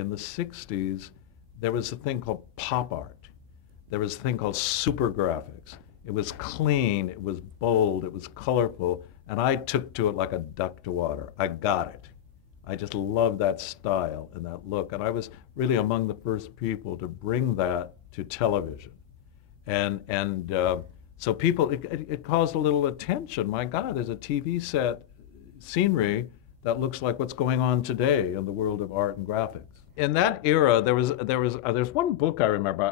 in the 60s, there was a thing called pop art. There was a thing called super graphics. It was clean, it was bold, it was colorful, and I took to it like a duck to water. I got it. I just loved that style and that look. And I was really among the first people to bring that to television. And so people, it caused a little attention. My God, there's a TV set scenery that looks like what's going on today in the world of art and graphics. In that era, there's one book I remember.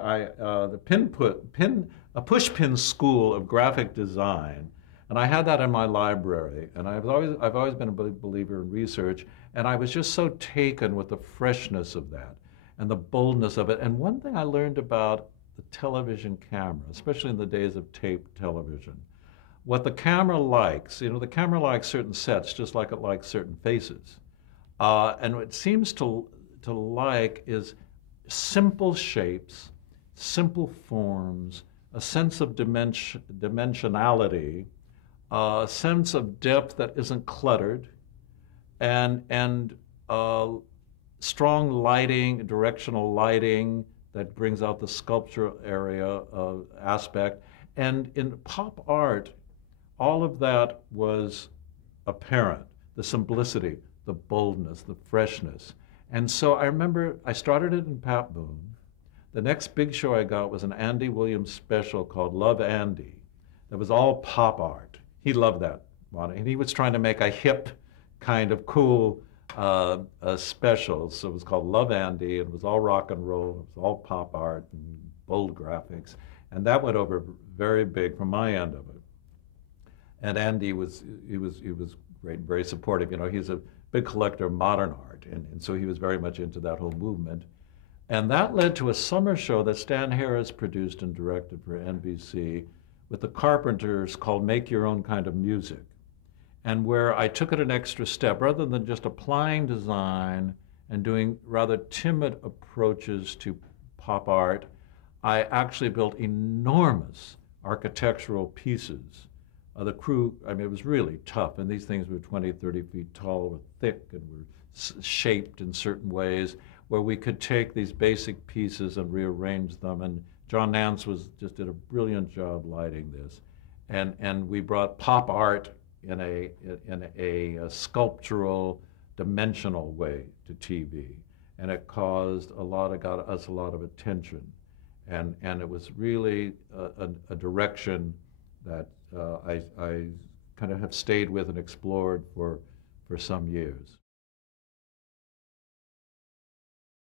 A Pushpin School of Graphic Design, and I had that in my library. And I've always been a believer in research, and I was just so taken with the freshness of that and the boldness of it. And one thing I learned about the television camera, especially in the days of tape television, what the camera likes, the camera likes certain sets just like it likes certain faces. And what it seems to like is simple shapes, simple forms, a sense of dimensionality, a sense of depth that isn't cluttered, and strong lighting, directional lighting that brings out the sculptural area aspect. And in pop art, all of that was apparent, the simplicity, the boldness, the freshness. And so I remember I started it in Pat Boone. The next big show I got was an Andy Williams special called Love Andy that was all pop art. He loved that one. And he was trying to make a hip kind of cool special. So it was called Love Andy, and it was all rock and roll. It was all pop art and bold graphics. And that went over very big from my end of it. And Andy was great, very supportive. He's a big collector of modern art, and so he was very much into that whole movement. And that led to a summer show that Stan Harris produced and directed for NBC with the Carpenters called Make Your Own Kind of Music, and where I took it an extra step. Rather than just applying design and doing rather timid approaches to pop art, I actually built enormous architectural pieces. The crew, it was really tough, and these things were 20, 30 feet tall, were thick, and were shaped in certain ways, where we could take these basic pieces and rearrange them. And John Nance just did a brilliant job lighting this. And we brought pop art in a sculptural, dimensional way to TV. And it got us a lot of attention. And it was really a direction that I kind of have stayed with and explored for some years.